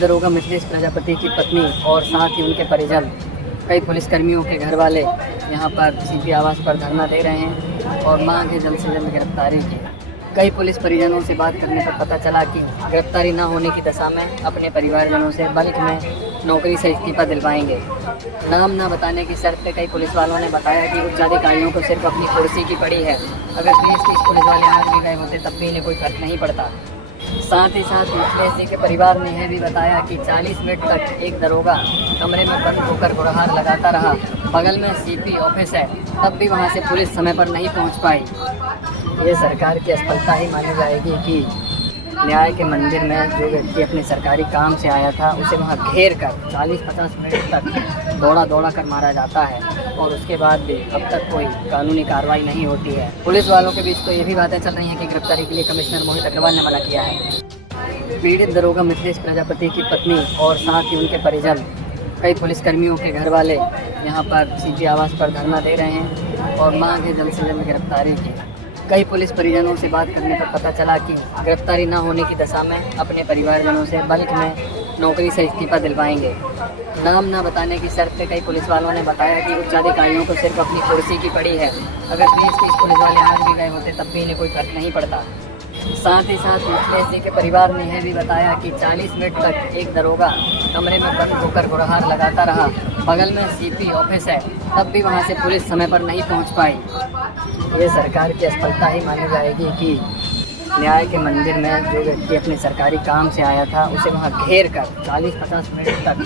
पीड़ित दरोगा मिथिलेश प्रजापति की पत्नी और साथ ही उनके परिजन, कई पुलिसकर्मियों के घर वाले यहां पर सीपी आवास पर धरना दे रहे हैं और मांग है जल्द से जल्द गिरफ्तारी की। कई पुलिस परिजनों से बात करने पर पता चला कि गिरफ्तारी न होने की दशा में अपने परिवारजनों से बल्क में नौकरी से इस्तीफा दिलवाएंगे। नाम न बताने की शर्त पे कई पुलिस वालों ने बताया कि उच्चाधिकारियों को सिर्फ अपनी कुर्सी की पड़ी है। अगर 20-30 पुलिस वाले आज भी गए होते तब भी इन्हें कोई फर्क नहीं पड़ता। साथ ही साथ मिथिलेश जी के परिवार ने यह भी बताया कि 40 मिनट तक एक दरोगा कमरे में बंद होकर गुहार लगाता रहा। बगल में सीपी ऑफिस है, तब भी वहां से पुलिस समय पर नहीं पहुंच पाई। ये सरकार की असफलता ही मानी जाएगी कि न्याय के मंदिर में जो व्यक्ति अपने सरकारी काम से आया था उसे वहां घेर कर 40-50 मिनट तक दौड़ा कर मारा जाता है और उसके बाद भी अब तक कोई कानूनी कार्रवाई नहीं होती है। पुलिस वालों के बीच तो ये भी बातें चल रही हैं कि गिरफ्तारी के लिए कमिश्नर मोहित अग्रवाल ने मना किया है। पीड़ित दरोगा मिथिलेश प्रजापति की पत्नी और साथ ही उनके परिजन, कई पुलिसकर्मियों के घर वाले यहाँ पर सीपी आवास पर धरना दे रहे हैं और मांग है जल्द से जल्द गिरफ्तारी की। कई पुलिस परिजनों से बात करने पर पता चला कि गिरफ्तारी न होने की दशा में अपने परिवारजनों से बल्क में नौकरी से इस्तीफा दिलवाएंगे। नाम न बताने की शर्त पे कई पुलिस वालों ने बताया कि उच्चाधिकारियों को सिर्फ अपनी कुर्सी की पड़ी है। अगर 20-30 पुलिस वाले आज भी गए होते तब भी इन्हें कोई फर्क नहीं पड़ता। साथ ही साथ मिथिलेश जी के परिवार ने यह भी बताया कि 40 मिनट तक एक दरोगा कमरे में बंद होकर गुहार लगाता रहा। बगल में सीपी ऑफिस है, तब भी वहां से पुलिस समय पर नहीं पहुंच पाई। ये सरकार की असफलता ही मानी जाएगी कि न्याय के मंदिर में जो व्यक्ति अपने सरकारी काम से आया था उसे वहां घेर कर 40-50 मिनट तक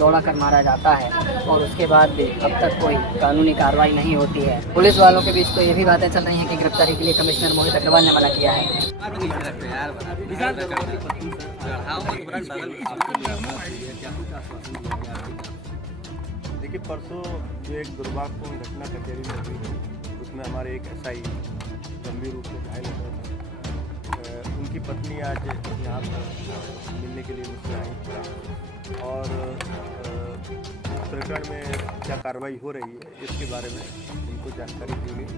दौड़ा कर मारा जाता है और उसके बाद भी अब तक कोई कानूनी कार्रवाई नहीं होती है। पुलिस वालों के बीच तो ये भी बातें चल रही हैं कि गिरफ्तारी के लिए कमिश्नर मोहित अग्रवाल ने मना किया है। देखिए, परसों जो एक दुर्भाग्यपूर्ण घटना कचहरी में हुई उसमें हमारे एक एसआई गंभीर रूप से घायल हो गए। उनकी पत्नी आज यहाँ पर मिलने के लिए मुझसे आई और इस प्रकरण में क्या कार्रवाई हो रही है इसके बारे में उनको जानकारी दी गई।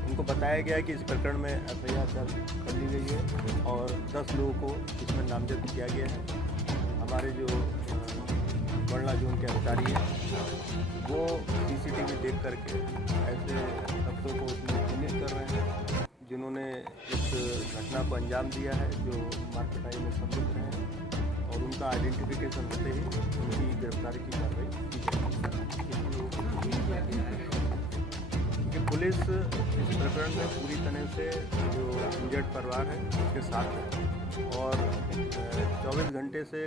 उनको बताया गया कि इस प्रकरण में एफआईआर दर्ज कर ली गई है और 10 लोगों को इसमें नामजद किया गया है। हमारे जो बड़ला जोन के अधिकारी हैं वो सीसीटीवी देख करके ऐसे तत्वों को उसमें चिन्हित कर रहे हैं जिन्होंने इस घटना को अंजाम दिया है, जो मारपिटाई में सम्मिलित हैं और उनका आइडेंटिफिकेशन होते ही उनकी गिरफ्तारी की कार्रवाई की जाएगी। क्योंकि पुलिस इस प्रकरण में पूरी तरह से जो इंजर्ड परिवार है उसके साथ है और 24 घंटे से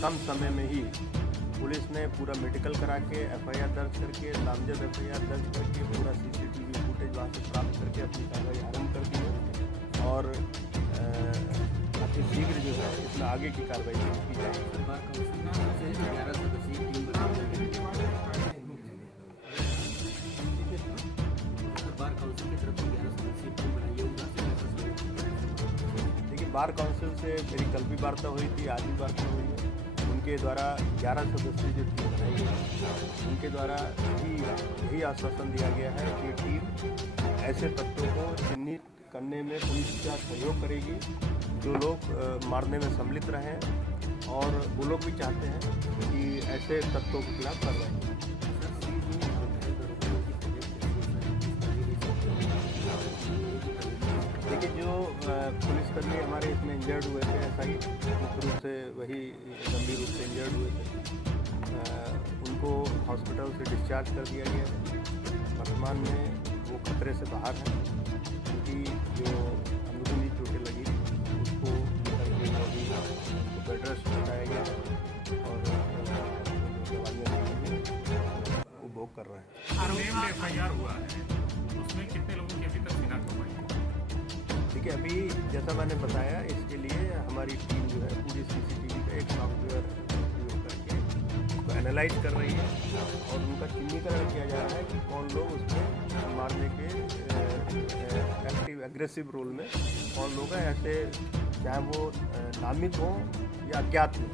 कम समय में ही पुलिस ने पूरा मेडिकल करा के एफआईआर दर्ज करके नामजद एफआईआर दर्ज करके पूरा सीसीटीवी फुटेज वहाँ से प्राप्त करके अपनी कार्रवाई आरम्भ कर दी है और काफ़ी शीघ्र जो है इसमें आगे की कार्रवाई की जाएगी। देखिए, बार काउंसिल से मेरी कल भी वार्ता हुई थी, आज भी वार्ता हुई है। उनके द्वारा 11 सदस्यीय जो टीम बनाई गई है उनके द्वारा भी यही आश्वासन दिया गया है कि टीम ऐसे तत्वों को चिन्हित करने में पुलिस का सहयोग करेगी जो लोग मारने में सम्मिलित रहे हैं और वो लोग भी चाहते हैं कि ऐसे तत्वों के खिलाफ कार्रवाई। देखिए, जो पुलिसकर्मी हमारे इसमें इंजर्ड हुए थे, ऐसा ही मुख्य रूप से वही गंभीर रूप से इंजर्ड हुए थे, उनको हॉस्पिटल से डिस्चार्ज कर दिया गया है। वर्तमान में वो खतरे से बाहर हैं क्योंकि जो अंदरूनी चोटें लगी उसको करके अभी उनको बेड रेस्ट बताया गया है और दवाइयाँ वो भोग कर रहे हैं। एफआईआर हुआ है, उसमें कितने लोगों की अभी तक शिनाख्त हो पाई? देखिए, अभी जैसा मैंने बताया इसके लिए हमारी टीम जो है पूरी सीसीटीवी का एक सॉफ्टवेयर उपयोग करके उसको एनालाइज कर रही है और उनका चिन्हीकरण किया जा रहा है कि कौन लोग उसमें मारने के एक्टिव एग्रेसिव रोल में कौन लोग हैं। ऐसे चाहे वो नामित हों या अज्ञात हों,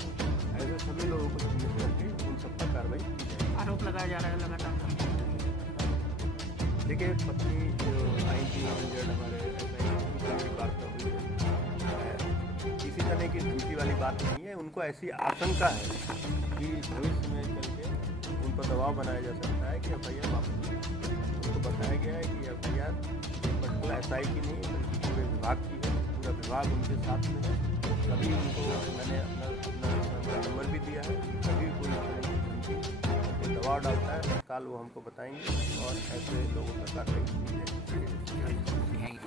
ऐसे सभी लोगों को चिन्हित करके उन सब पर कार्रवाई की जाएगी। आरोप लगाया जा रहा है लगातार। देखिए, पत्नी जो आई थी इंजर्ड हमारे वार्ता हुई है, किसी करने की धमकी वाली बात नहीं है। उनको ऐसी आशंका है कि भविष्य में चल के उन पर दबाव बनाया जा सकता है कि FIR वापस। उनको बताया गया है कि FIR पर्टिकुलर SI की नहीं बल्कि पूरे विभाग की है, पूरा विभाग उनके साथ में है। कभी उनको मैंने अपना नंबर भी दिया है, कभी कोई दबाव डालता है तत्काल वो हमको बताएंगे और ऐसे लोगों पर कार्रवाई की जाएगी।